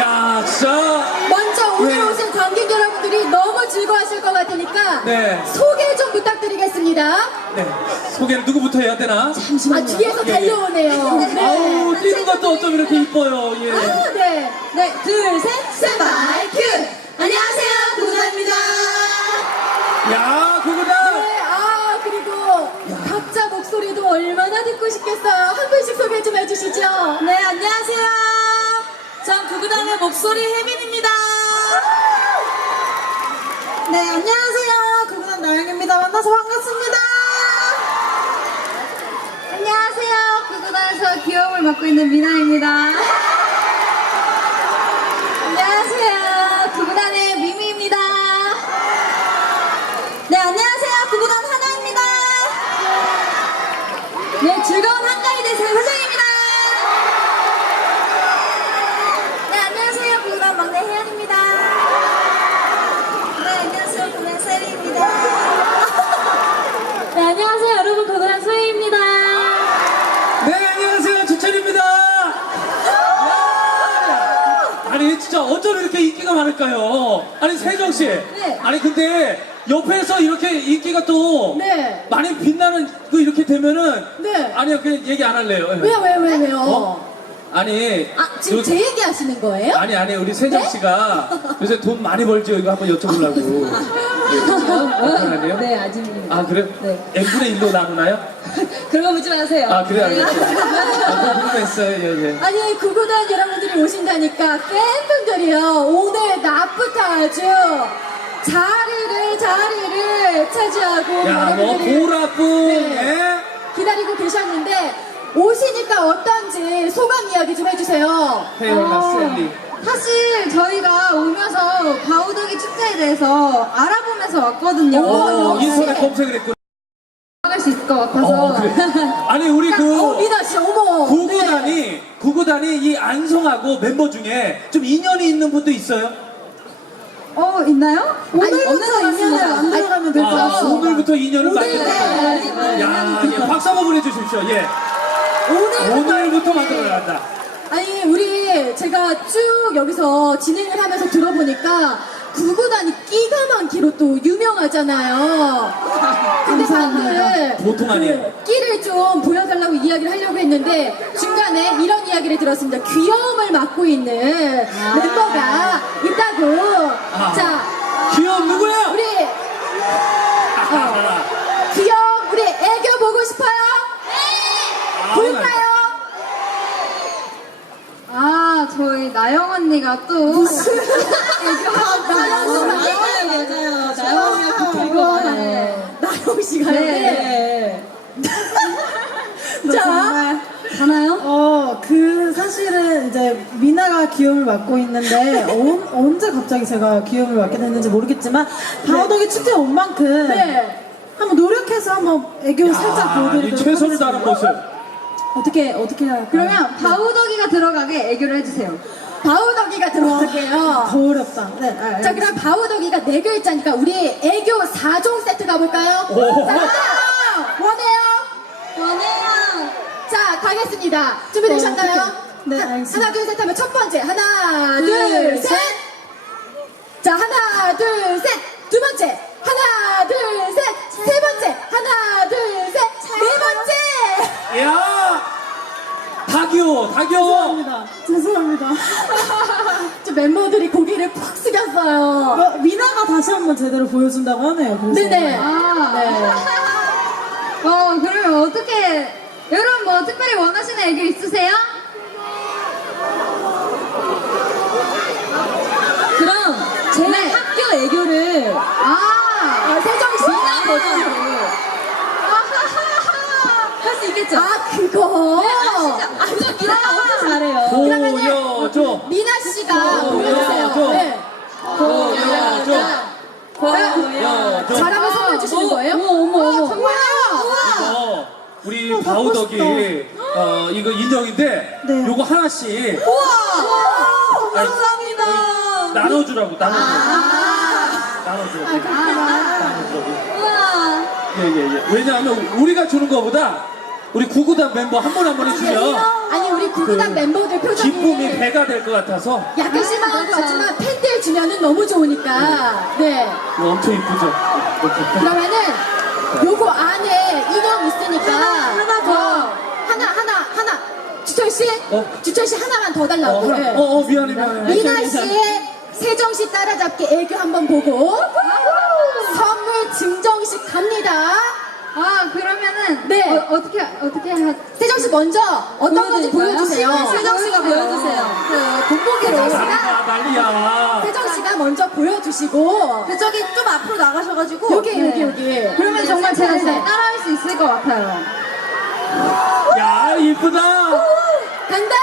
야, 진짜. 먼저 오늘 네. 오신 관객 여러분들이 너무 즐거워하실 것 같으니까 네. 소개 좀 부탁드리겠습니다. 네. 소개를 누구부터 해야 되나? 아, 뒤에서 예, 예. 달려오네요. 네. 아우, 뛰는 것도 어쩜 이렇게 이뻐요. 예. 아, 네. 네, 둘, 셋, 스탠바 목소리 혜민입니다. 네, 안녕하세요. 구구단 나영입니다. 만나서 반갑습니다. 안녕하세요. 구구단에서 귀여움을 맡고 있는 미나입니다. 안녕하세요. 구구단의 미미입니다. 네, 안녕하세요. 구구단 하나입니다. 네, 즐거운 한가위 되세요. 회장입니다. 네, 안녕하세요. 구구단 막내 혜연입니다. 네, 안녕하세요. 구구단 세리입니다. 네, 안녕하세요. 여러분. 구구단 소희입니다. 네, 안녕하세요. 주철입니다. 야. 아니, 진짜 어쩜 이렇게 인기가 많을까요? 아니, 세정 씨. 네. 아니, 근데 옆에서 이렇게 인기가 또 네. 많이 빛나는 거 이렇게 되면은. 네. 아니요, 그냥 얘기 안 할래요. 왜요, 왜요, 왜요, 왜요? 어? 아니. 아, 지금 요- 제 얘기 하시는 거예요? 아니 아니 우리 세정 씨가 요새 돈 많이 벌죠 이거 한번 여쭤보려고. 예, 그렇죠? 네, 아직. 아 그래? 네. n분의 1로 나누나요? 그런 거 묻지 마세요. 아 그래 알겠어요. 아 그거 궁금했어요. 예 예. 아니 구구단 여러분들이 오신다니까 팬분들이요 오늘 낮부터 아주 자리를 자리를 차지하고 야뭐 여러분들이 보라뿐. 네. 예? 기다리고 계셨는데 오시니까 어떤 지 소감 이야기 좀 해주세요. 태연아 어, 셀리. 사실 저희가 오면서 바우더기 축제에 대해서 알아보면서 왔거든요. 오 역시. 인터넷 검색을 했구나. 나갈 수 있을 것 같아서. 어 그래. 아니 우리 어 그 미나 씨 어머. 구구단이 네. 구구단이 이 안성하고 멤버 중에 좀 인연이 있는 분도 있어요? 어, 있나요? 오늘부터 인연을 안 들어가면 될것 아, 같아요. 오늘부터 인연을 만들어. 네. 야, 예, 박수 한번 보내주십시오. 예. 오늘 오늘부터 만들어 나간다. 아니 우리 제가 쭉 여기서 진행을 하면서 들어보니까 구구단이 끼가 많기로 또 유명하잖아요. 근데 방금 보통 아니에요. 그 끼를 좀 보여달라고 이야기를 하려고 했는데 중간에 이런 이야기를 들었습니다. 귀여움을 맡고 있는 멤버가 있다고. 아. 자, 귀여운 누구야? 우리 어, 귀여움 우리 애교 보고 싶어요? 아, 볼까요? 아, 저희 나영 언니가 또. 아, 나영 씨 맞아요, 맞아요. 나영 언니가 붙은 이거 거. 네. 나영 씨가 네. 네. 자, 가나요? 어, 그 사실은 이제 미나가 귀여움을 맡고 있는데 어, 언제 갑자기 제가 귀여움을 맡게 됐는지 모르겠지만 바우덕이 축제 온 만큼 네. 한번 노력해서 한번 애교 살짝 아, 이 보여드리도록 최선을 다하는 모습. 어떻게 어떻게 할까요? 그러면 바우더기가 들어가게 애교를 해주세요. 바우덕이가 들어갈게요. 더 어렵다. 네, 아, 자, 그럼 바우덕이가 네 글자니까 우리 애교 4종 세트 가볼까요? 오. 자, 원해요? 원해요. 자, 가겠습니다. 준비되셨나요? 어, 네, 하- 알겠습니다. 하나, 둘, 셋 하면 첫 번째. 하나, 둘. 셋. 자, 하나, 둘, 셋. 두 번째. 하나, 둘, 셋. 세 번째. 하나, 둘, 귀여워, 다 귀여워. 죄송합니다. 죄송합니다. 좀 멤버들이 고개를 푹 숙였어요. 어, 미나가 다시 한번 제대로 보여준다고 하네요. 그래서. 네네. 아. 네. 어, 그러면 어떻게, 여러분 뭐 특별히 원하시는 애교 있으세요? 그럼 제 학교 애교를 아, 아, 세정씨. 미나 버전으로 할 수 있겠죠? 아, 그거. 아니, 미나가 엄청 잘해요. 보여줘, 미나 씨가 보여주세요. 보여줘. 네. 보여줘, 보여줘. 잘하면 선물 주시는 거예요? 어머, 어머, 어머. 정말요? 이거 우리 바우덕이 어 이거 인형인데 네. 요거 하나씩 우와! 아니, 감사합니다. 나눠주라고 나눠줘. 아, 나눠줘. 나눠주라고. 우와. 예예예. 왜냐하면 우리가 주는 거보다 우리 구구단 멤버 한번한번 해주면 아니 우리 구구단 그 멤버들 표정이 기쁨이 배가 될 것 같아서 약간 실망할 것 같지만 팬들 주면은 너무 좋으니까 네 이거 엄청 이쁘죠? 이렇게. 그러면은 요거 안에 인형 있으니까 하나 더. 어, 하나 하나 하나 주철 씨 어? 주철 씨 하나만 더 어, 달라고 하나- 네. 어, 어, 미안해, 미안해. 미나 씨의 세정 씨 따라잡기 애교 한번 보고 선물 증정식 갑니다. 아 그러면은 네. 어, 어떻게 어떻게 하... 세정 씨 먼저 어떤 건지? 보여주세요. 세정 씨가 보여주세요. 그 본보기로 난리야, 난리야. 세정 씨가 먼저 보여주시고 저기 좀 앞으로 나가셔가지고 여기 여기 여기. 그러면 정말 제가 네. 잘 따라할 수 있을 것 같아요. 야, 이쁘다. 간다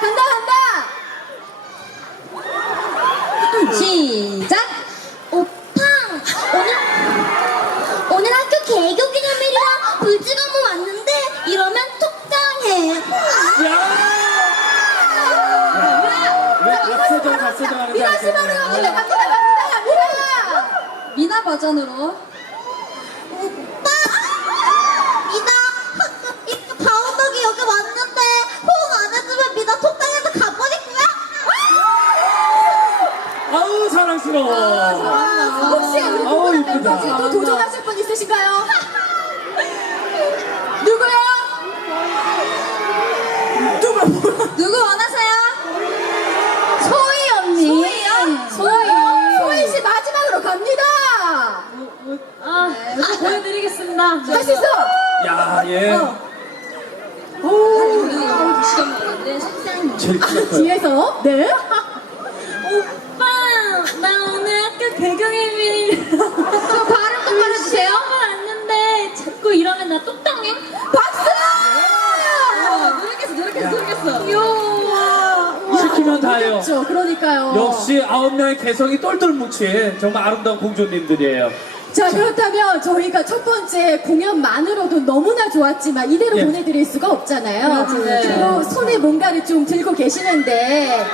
간다 간다. 시작. 오빠 오늘 오늘 학교 개교 기념일이라 불지감은 왔는데 이러면 속상해 야! 왜 박세정, 박세정 하는 거 미나 씨 바로 갑니다 갑니다 갑니다 미나. 버전으로. 오빠 미나 이 바운덕이 여기 왔는데 호응 안 해주면 미나 속상해서 가버릴 거야? 아우, 사랑스러워. 혹시 우리 아우, 이쁘다. 멤버 중에 또 도전하실 분 있으신가요? 누구요? 누구 원하세요? 소희 언니. 소희요? 소희. 소희 씨 마지막으로 갑니다. 아, 이거 보여드리겠습니다. 할수 있어. 야, 얘. 제일 큰 뒤에서. 네. 오빠 나 오늘 학교 개교기념일 저 발음 똑바로 해주세요. 왔는데 자꾸 이러면 나 똑당해 박수! 노력했어 노력했어 노력했어. 귀여워 시키면 다 해요. 그렇죠. 그러니까요. 역시 아홉 명의 개성이 똘똘 뭉친 정말 아름다운 공주님들이에요. 자 그렇다면 저희가 첫 번째 공연만으로도 너무나 좋았지만 이대로 예. 보내드릴 수가 없잖아요. 그렇죠, 그렇죠. 그리고 손에 뭔가를 좀 들고 계시는데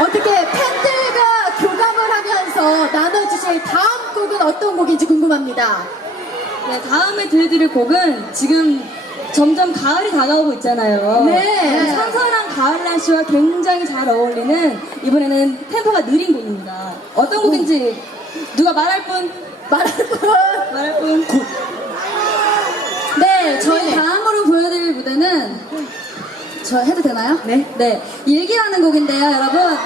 어떻게 팬들과 교감을 하면서 나눠주실 다음 곡은 어떤 곡인지 궁금합니다. 네, 다음에 들려드릴 곡은 지금 점점 가을이 다가오고 있잖아요. 네. 선선한 가을 날씨와 굉장히 잘 어울리는 이번에는 템포가 느린 곡입니다. 어떤 곡인지 누가 말할 분? 말할 분. 말할 분? 네, 저희 네. 다음으로 보여드릴 무대는 저 해도 되나요? 네. 네, 일기라는 곡인데요, 여러분.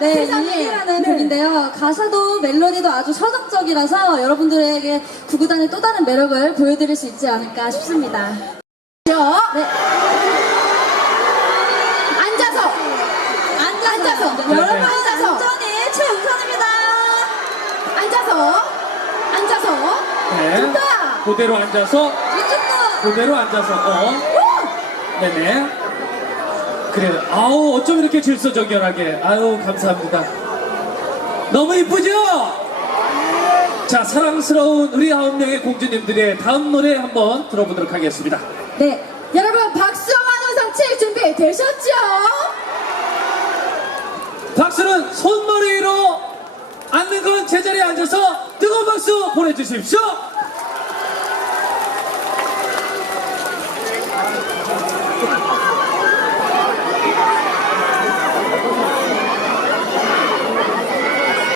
네. 일기라는 네. 곡인데요. 가사도 멜로디도 아주 서정적이라서 여러분들에게 구구단의 또 다른 매력을 보여드릴 수 있지 않을까 싶습니다. 네. 앉아서. 앉아서. 앉아서. 네, 여러분 네. 앉아서. 안전이 최우선입니다. 앉아서. 앉아서. 네. 좋다. 그대로 앉아서, 이쪽도. 그대로 앉아서, 어. 네네. 그래요. 아우 어쩜 이렇게 질서정연하게. 아유 감사합니다. 너무 이쁘죠? 자 사랑스러운 우리 아홉 명의 공주님들의 다음 노래 한번 들어보도록 하겠습니다. 네, 여러분 박수와 만원상 7 준비 되셨죠? 박수는 손머리로 앉는 건 제자리에 앉아서 뜨거운 박수 보내주십시오.